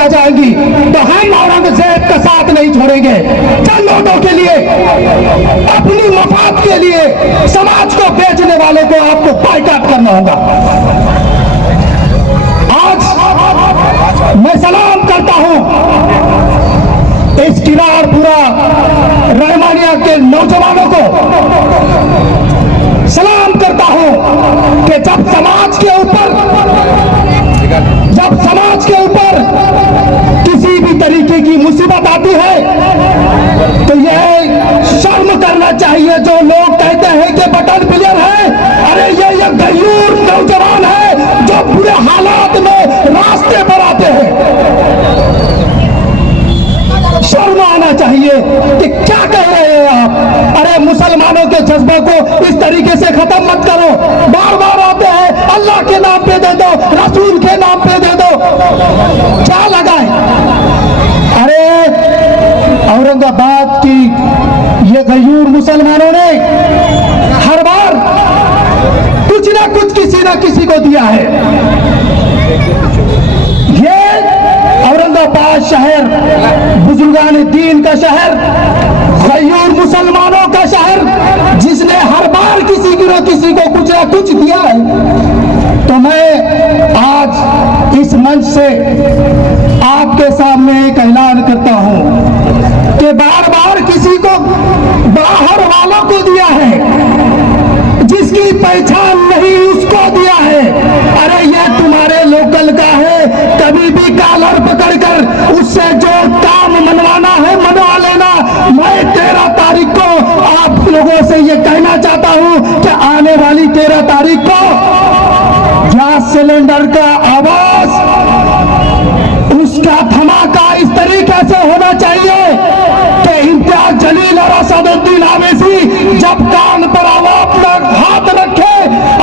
आ जाएंगी तो हम औरंगजेब का साथ नहीं छोड़ेंगे। चंद नोटों के लिए, अपनी मफाद के लिए समाज को बेचने वालों को आपको बाइकाट करना होगा। आज मैं सलाम करता हूं इस किरारपुरा रहमानिया के नौजवानों को, सलाम करता हूं कि जब समाज के ऊपर किसी भी तरीके की मुसीबत आती है तो यह शर्म करना चाहिए जो लोग कहते हैं कि बटन प्लेयर है। अरे ये गयूर नौजवान है जो बुरे हालात में रास्ते पर आते हैं। शर्म आना चाहिए कि क्या कह रहे हैं आप। अरे मुसलमानों के जज्बे को इस तरीके से खत्म मत करो। बार बार आते हैं अल्लाह के नाम पे दे दो, रसूल के नाम पे दे दो, क्या लगाए। अरे औरंगाबाद की ये गयूर मुसलमानों ने हर बार कुछ ना कुछ किसी ना किसी को दिया है। ये औरंगाबाद शहर बुजुर्गान दीन का शहर, गयूर मुसलमानों का शहर, जिसने हर बार किसी को कुछ ना कुछ दिया है। तो मैं आज इस मंच से आपके सामने एक ऐलान करता हूं कि बार बार किसी को बाहर वालों को दिया है, जिसकी पहचान नहीं उसको दिया है। अरे ये तुम्हारे लोकल का है, कभी भी कॉलर पकड़कर उससे जो काम मनवाना है मनवा लेना। मैं 13 तारीख को आप लोगों से ये कहना चाहता हूं कि आने वाली 13 तारीख को गैस सिलेंडर का आवाज, उसका धमाका इस तरीके से होना चाहिए कि इम्तियाज जलील और असदुद्दीन ओवैसी जब कान पर अपना हाथ रखे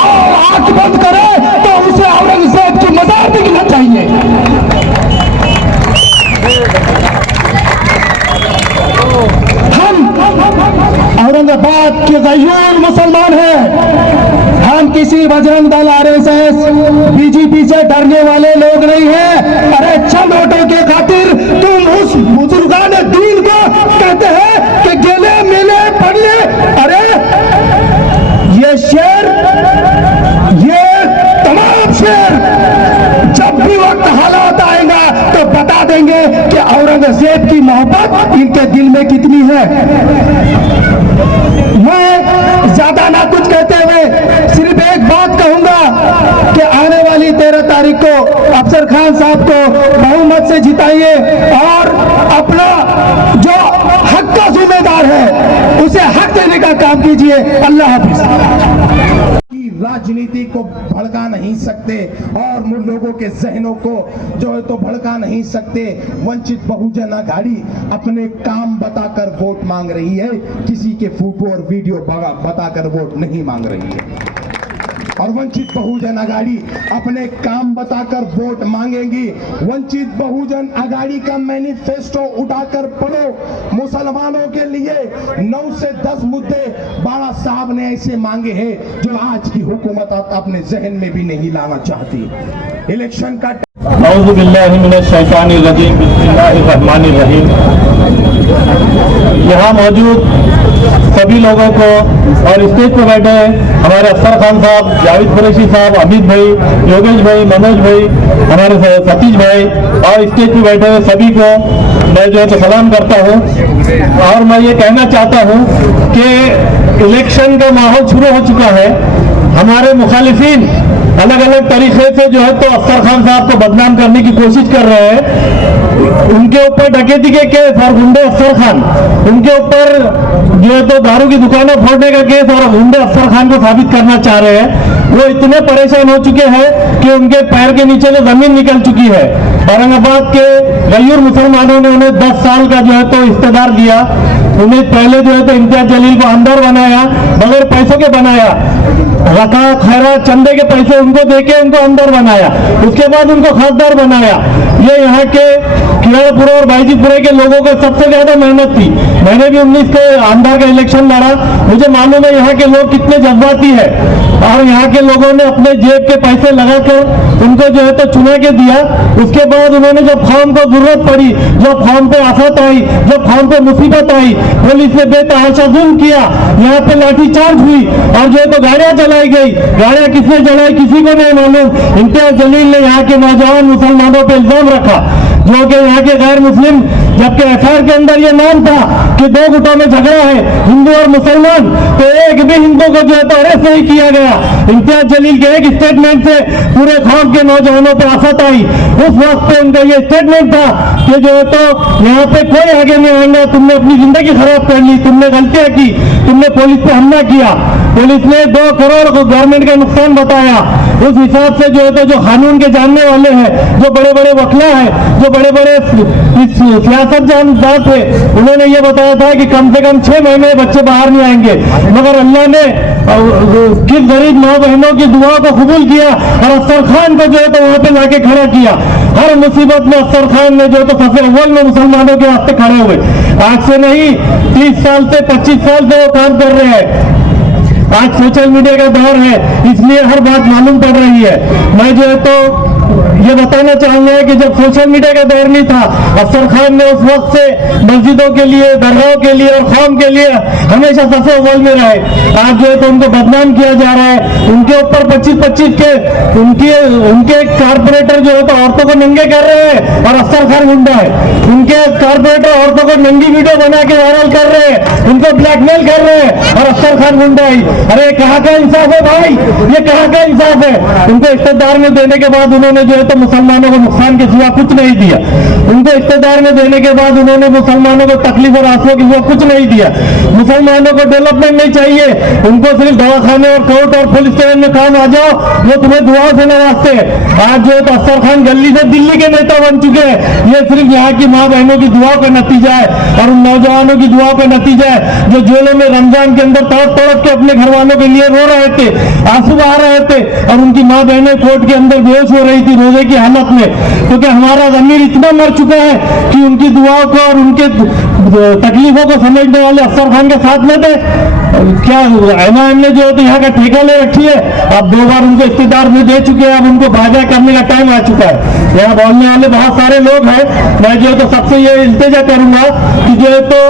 और आंख बंद करे तो उसे औरंगजेब की मजार दिखना चाहिए। हम औरंगाबाद के गयूर मुसलमान हैं। हम किसी बजरंग दल, आरएसएस, बीजेपी से डरने वाले लोग नहीं हैं। अरे चंद वोटों के खातिर तुम उस बुजुर्गान दीन को कहते हैं कि गेले मिले पड़िए। अरे ये शेर, ये तमाम शेर जब भी वक्त हालात आएगा तो बता देंगे कि औरंगजेब की मोहब्बत इनके दिल में कितनी है। मैं ज्यादा ना कुछ कहते हुए सिर्फ एक बात कहूंगा कि आने वाली 13 तारीख को अफसर खान साहब को बहुमत से जिताइए और अपना जो हक का जिम्मेदार है उसे हक देने का काम कीजिए। अल्लाह हाफिज। राजनीति को भड़का नहीं सकते और लोगों के जहनों को जो है तो भड़का नहीं सकते। वंचित बहुजन अघाड़ी अपने काम बताकर वोट मांग रही है, किसी के फोटो और वीडियो बताकर वोट नहीं मांग रही है। और वंचित बहुजन अघाड़ी अपने काम बताकर वोट मांगेंगी। वंचित बहुजन अघाड़ी का मैनिफेस्टो उठाकर पढ़ो। मुसलमानों के लिए 9 से 10 मुद्दे बाला साहब ने ऐसे मांगे हैं जो आज की हुकूमत अपने जहन में भी नहीं लाना चाहती। इलेक्शन का यहाँ मौजूद सभी लोगों को और स्टेज पर बैठे हमारे अफसर खान साहब, जावेद कुरैशी साहब, अमित भाई, योगेश भाई, मनोज भाई, हमारे सतीश भाई और स्टेज पर बैठे हुए सभी को मैं जो है तो सलाम करता हूँ। और मैं ये कहना चाहता हूँ कि इलेक्शन का माहौल शुरू हो चुका है। हमारे मुखालिफिन अलग अलग तरीके से जो है तो अफसर खान साहब को बदनाम करने की कोशिश कर रहे हैं। उनके ऊपर डकैती के केस और गुंडे अफसर खान, उनके ऊपर जो है तो दारू की दुकानें फोड़ने का केस और गुंडे अफसर खान को साबित करना चाह रहे हैं। वो इतने परेशान हो चुके हैं कि उनके पैर के नीचे से जमीन निकल चुकी है। औरंगाबाद के गयूर मुसलमानों ने उन्हें 10 साल का जो है तो इख्तियार दिया। उन्हें पहले जो है तो इम्तियाज जलील को अंदर बनाया, बगैर पैसों के बनाया, रखा खैरा चंदे के पैसे उनको देके उनको अंदर बनाया, उसके बाद उनको खासदार बनाया। ये यहाँ के किराड़पुरा और बाईजीपुरा के लोगों को सबसे ज्यादा मेहनत थी। मैंने भी 19 के आमदार का इलेक्शन लड़ा, मुझे मालूम है यहाँ के लोग कितने जज्बाती है, और यहाँ के लोगों ने अपने जेब के पैसे लगाकर उनको जो है तो चुना के दिया। उसके बाद उन्होंने जब फॉर्म को जरूरत पड़ी, जब फॉर्म पे आफत आई, जब फॉर्म पे मुसीबत आई, पुलिस ने बेतहाशा जुल्म किया, यहाँ पे लाठीचार्ज हुई और जो है तो गाड़ियां चलाई गई। गाड़ियां किसने चलाई किसी को नहीं मालूम। इम्तियाज जलील ने यहाँ के नौजवान मुसलमानों पे इल्जाम रखा, जो कि यहाँ के गैर मुस्लिम, जबकि एफआईआर के अंदर ये नाम था कि दो गुटों में झगड़ा है, हिंदू और मुसलमान, तो एक भी हिंदू को जो है तो अरेस्ट नहीं किया गया। इम्तियाज जलील के एक स्टेटमेंट से पूरे खौफ के नौजवानों पर आफत आई। उस वक्त पे उनका ये स्टेटमेंट था कि जो है तो यहाँ पे कोई आगे नहीं आएगा, तुमने अपनी जिंदगी खराब कर ली, तुमने गलतियां की, तुमने पुलिस पे हमला किया। पुलिस ने 2 करोड़ को गवर्नमेंट का नुकसान बताया। उस हिसाब से जो है तो जो कानून के जानने वाले हैं, जो बड़े बड़े वकील हैं, जो बड़े बड़े सियासत जानदार थे, उन्होंने ये बताया था कि कम से कम 6 महीने बच्चे बाहर नहीं आएंगे। मगर अल्लाह ने किस गरीब माँ बहनों की दुआ को कबूल किया और अफसर खान को जो है तो वहां पे लाके खड़ा किया। हर मुसीबत में अफसर खान ने जो है तो सबसे अव्वल में मुसलमानों के वास्ते खड़े हुए। आज से नहीं, 30 साल से 25 साल से वो काम कर रहे हैं। आज सोशल मीडिया का दौर है, इसलिए हर बात मालूम पड़ रही है। मैं जो है तो ये बताना चाहूंगा कि जब सोशल मीडिया का दौर नहीं था, अफसर खान ने उस वक्त से मस्जिदों के लिए, दरगाहों के लिए और कौम के लिए हमेशा सबसे अव्वल में रहे। आज जो है तो उनको बदनाम किया जा रहा है। उनके ऊपर 25-25 के उनके कारपोरेटर जो है तो औरतों को नंगे कर रहे हैं और अफसर खान गुंडा है। उनके कारपोरेटर औरतों को नंगी वीडियो बना के वायरल कर रहे हैं, उनको ब्लैकमेल कर रहे हैं और अफसर खान गुंडा है। अरे कहाँ का इंसाफ है भाई, ये कहाँ का इंसाफ है। उनको इख्तियार में देने के बाद उन्होंने जो है तो मुसलमानों को नुकसान के सिवा कुछ नहीं दिया। उनको इख्तियार में देने के बाद उन्होंने मुसलमानों को तकलीफ और आंसुओं के सिवा कुछ नहीं दिया। मुसलमानों को डेवलपमेंट नहीं चाहिए, उनको सिर्फ दवाखाने और कोर्ट और पुलिस स्टेशन में काम आ जाओ, वो तुम्हें दुआ से नवाजते हैं। आज जो है तो अफसर खान गली से दिल्ली के नेता बन चुके हैं। ये सिर्फ यहाँ की माँ बहनों की दुआ का नतीजा है और उन नौजवानों की दुआ का नतीजा है जो जेलों में रमजान के अंदर तड़प तड़प के अपने घर वालों के लिए रो रहे थे, आंसू बहा रहे थे, और उनकी माँ बहनें कोर्ट के अंदर बेहोश हो रही थी रोजे की हालत में, क्योंकि हमारा ज़मीर इतना मर चुका है कि उनकी दुआओं को और उनके तकलीफों को समझने वाले अफसर खान के साथ में थे। क्या एमआईएम ने जो है तो यहाँ का ठेका ले रखी है, अब 2 बार उनको इख्तियार में दे चुके हैं, अब उनको बाजा करने का टाइम आ चुका है। यहाँ बोलने वाले बहुत सारे लोग हैं, मैं जो है तो सबसे ये इल्तिजा करूंगा कि जो है तो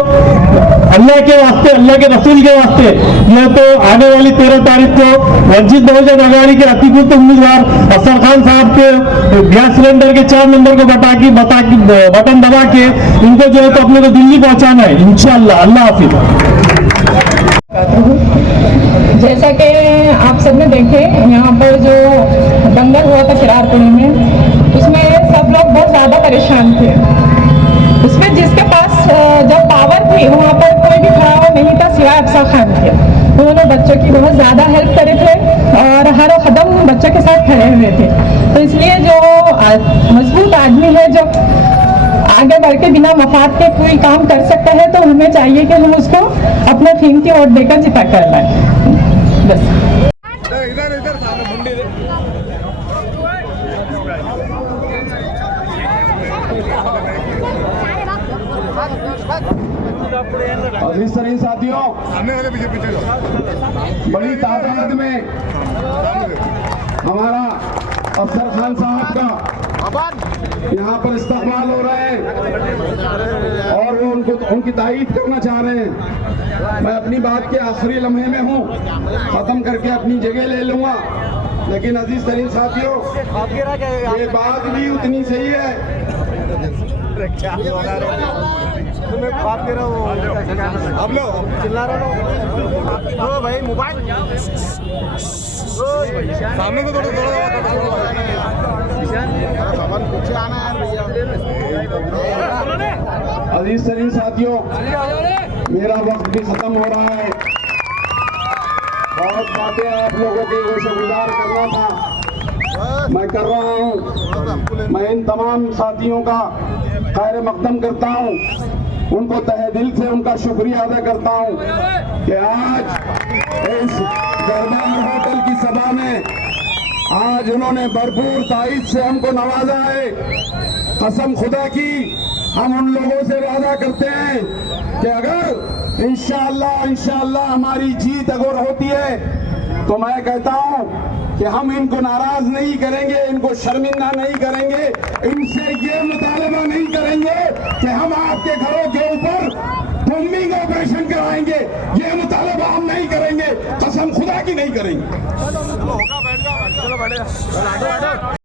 अल्लाह के वास्ते, अल्लाह के रसूल के वास्ते जो है तो आने वाली 13 तारीख को वंचित बहुजन अघाड़ी के अधिकृत उम्मीदवार अफसर खान साहब के गैस सिलेंडर के 4 नंबर को बटन दबा के इनको जो है तो अपने को दिल्ली पहुंचाना है इंशाअल्लाह। अल्लाह हाफिज। जैसा कि आप सबने देखे यहाँ पर जो दंगल हुआ था किराड़पुरी में, उसमें सब लोग बहुत ज़्यादा परेशान थे। उसमें जिसके पास जब पावर थी वहाँ पर कोई भी खड़ा हुआ नहीं था सिवाय अफसर खान के। उन्होंने बच्चों की बहुत ज़्यादा हेल्प करे थे और हर कदम बच्चों के साथ खड़े हुए थे। तो इसलिए जो मजबूत आदमी है जो आगे बढ़ के बिना मफाद के कोई काम कर सकता है, तो हमें चाहिए कि हम उसको अपना कीमती वोट देकर जिता कर लाएं। बस। अजीज तरीन साथियों, बड़ी तादाद में हमारा अफसर खान साहब का यहाँ पर इस्तेमाल हो रहा है और वो उनकी तारीफ करना चाह रहे हैं। मैं अपनी बात के आखिरी लम्हे में हूँ, खत्म करके अपनी जगह ले लूंगा। लेकिन अजीज तरीन साथियों, ये बात भी उतनी सही है। अब लो चिल्ला रहे हो भाई, मोबाइल सामने को थोड़ा अजीज तरीन साथियों, मेरा वक्त भी खत्म हो रहा है। बहुत बातें आप लोगों के शुक्रगुजार करना था, मैं कर रहा हूँ। मैं इन तमाम साथियों का खैर मकदम करता हूँ, उनको तहे दिल से उनका शुक्रिया अदा करता हूँ कि आज इस दरबार होटल की सभा में आज उन्होंने भरपूर ताईद से हमको नवाजा है। कसम खुदा की हम उन लोगों से वादा करते हैं कि अगर इंशाअल्लाह हमारी जीत अगर होती है तो मैं कहता हूं कि हम इनको नाराज नहीं करेंगे, इनको शर्मिंदा नहीं करेंगे, इनसे ये मुतालबा नहीं करेंगे कि हम आपके घरों के ऊपर बॉम्बिंग ऑपरेशन कराएंगे। ये मुतालबा हम नहीं करेंगे, कसम खुदा की नहीं करेंगे।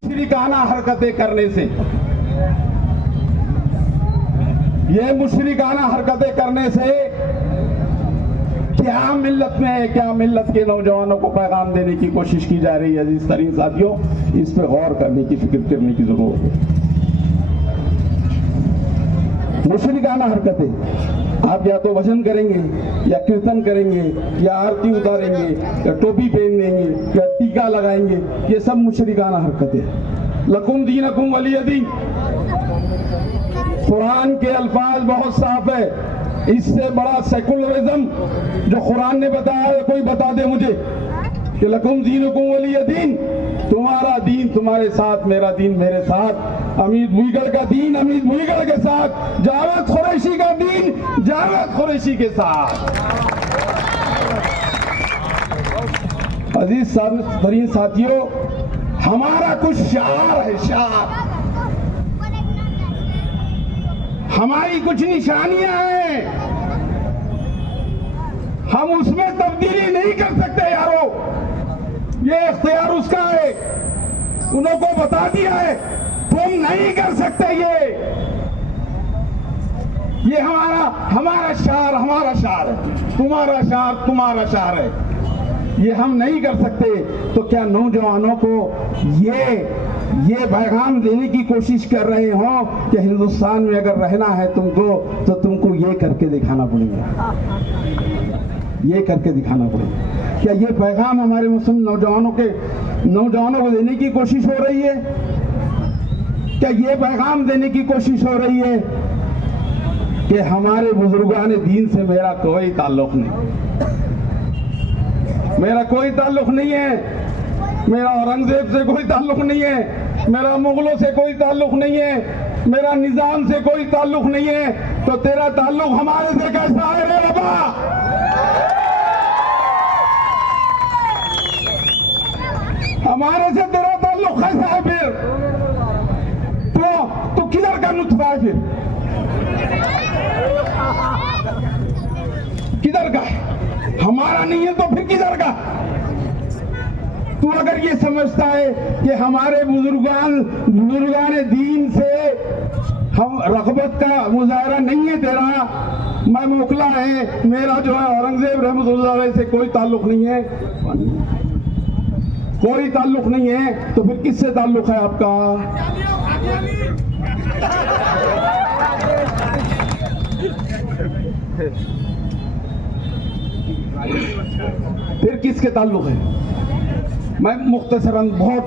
मुशरिकाना हरकतें करने से, ये मुशरिकाना हरकतें करने से क्या मिल्लत में, क्या मिल्लत के नौजवानों को पैगाम देने की कोशिश की जा रही है। अजीज तरीन साथियों, इस पे गौर करने की, फिक्र करने की जरूरत है। मुशरिकाना हरकतें, आप या तो भजन करेंगे या कीर्तन करेंगे या आरती उतारेंगे या टोपी पहन लेंगे या टीका लगाएंगे, ये सब मुशरिकाना हरकतें। लकुम दीनकुम वलिय दीन, कुरान के अल्फाज बहुत साफ है। इससे बड़ा सेकुलरिज्म जो कुरान ने बताया है, कोई बता दे मुझे कि लकुम दीनुकुम वलिय दीन, तुम्हारा दीन तुम्हारे साथ, मेरा दीन मेरे साथ। अमीर भुईगढ़ का दीन अमीर भुईगढ़ के साथ, जावेद कुरैशी का दीन जावेद कुरैशी के साथ। अजीज तरीन साथियों, हमारा कुछ शार है, शार, हमारी कुछ निशानियां हैं, हम उसमें तब्दीली नहीं कर सकते यारो। ये इख्तियार उसका है, उनको बता दिया है, तुम नहीं कर सकते। ये हमारा शार है, तुम्हारा शार है, ये हम नहीं कर सकते। तो क्या नौजवानों को ये पैगाम देने की कोशिश कर रहे हो कि हिंदुस्तान में अगर रहना है तुमको, तो तुमको ये करके दिखाना पड़ेगा, ये करके दिखाना पड़ेगा। क्या ये पैगाम हमारे मुस्लिम नौजवानों को देने की कोशिश हो रही है? क्या ये पैगाम देने की कोशिश हो रही है कि हमारे बुजुर्गान दीन से मेरा कोई ताल्लुक नहीं, मेरा कोई ताल्लुक नहीं है, मेरा औरंगजेब से कोई ताल्लुक नहीं है, मेरा मुगलों से कोई ताल्लुक नहीं है, मेरा निजाम से कोई ताल्लुक नहीं है, तो तेरा ताल्लुक हमारे से कैसा है रे रब्बा? हमारे से तेरा ताल्लुक कैसा है फिर? तो किधर का नुत्फा है फिर? किधर का है? हमारा नहीं है तो फिर किधर का? तू अगर ये समझता है कि हमारे बुजुर्गान दीन से हम रग़बत का मुजाहरा नहीं है तेरा, मैं मोकला है, मेरा जो है औरंगजेब रहमतुल्लाह अलैह से कोई ताल्लुक नहीं है, कोई ताल्लुक नहीं है, तो फिर किससे ताल्लुक है आपका? फिर किसके ताल्लुक है? मैं मुख्तसरन, बहुत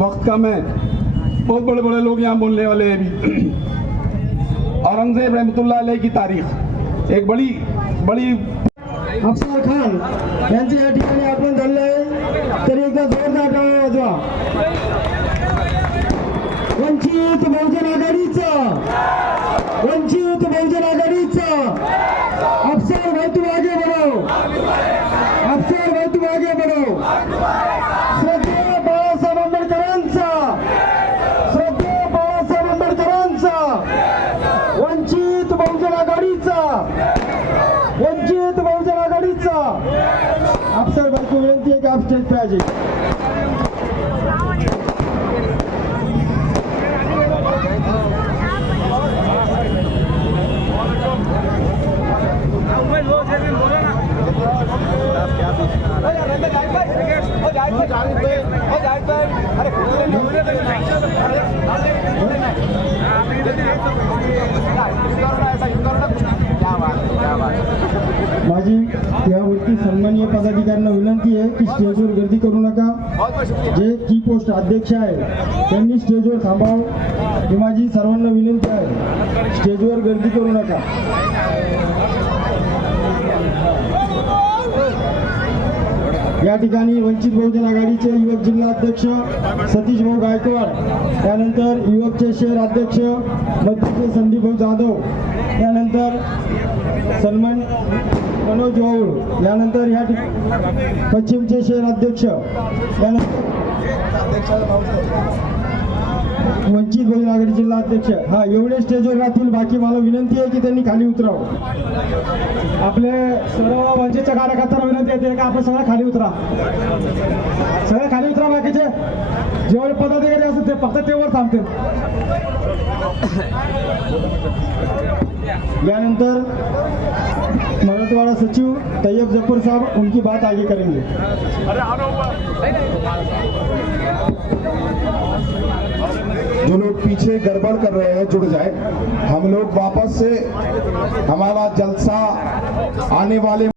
वक्त कम है, बहुत बड़े बड़े लोग यहाँ बोलने वाले हैं भी। औरंगजेब रहमतुल्लाह अलैह की तारीख एक बड़ी अफसर खान यांचे या ठिकाणी आपण धरलंय, तरी एकदा जोरदार टाळ्या वाजवा. वंचित बहुजन आघाडीचं, वंचित बहुजन आघाडीचं. अफसर भाई तुम आगे बढ़ो, अफसर भाई तुम आगे बढ़ो. श्रद्धेय बाळासाहेब आंबेडकरांचा, श्रद्धेय बाळासाहेब आंबेडकरांचा, वंचित बहुजन आघाडीचा, वंचित बहुजन आघाडीचा. अफसर भाई को विनंती है कि आप स्टेज पे आ जाइए. माझी यावरती सन्माननीय पदाधिकाऱ्यांना विनंती आहे की स्टेजवर गर्दी करू नका. जे की पोस्ट अध्यक्ष आहे त्यांनी स्टेजवर थांबावं ही माझी सर्वांना विनंती आहे. स्टेजवर गर्दी करू नका. या ठिकाणी वंचित बहुजन आघाडीचे युवक जिल्हा अध्यक्ष सतीश भाऊ गायकवाड, त्यानंतर युवकचे शहर अध्यक्ष मध्यचे संदीप भाऊ जाधव, त्यानंतर सन्मान मनोज ओळ, यानंतर या पश्चिमचे शहर अध्यक्ष, त्यानंतर वंचित बहुजन आघाडी जिल्हा अध्यक्ष. हा, एवढे स्टेजवर राहतील. बाकी मला विनंती आहे की त्यांनी खाली उतरावं. आपले सर्व वंचितच्या कार्यकर्त्यांना विनंती आहे का आपण सगळं खाली उतरा, सगळं खाली उतरा. बाकीचे जेवढे पदाधिकारी असतात ते फक्त तेवर थांबतील. यानंतर मराठवाड़ा सचिव तैयब जफर साहब उनकी बात आगे करेंगे. जो लोग पीछे गड़बड़ कर रहे हैं जुड़ जाए. हम लोग वापस से हमारा जलसा आने वाले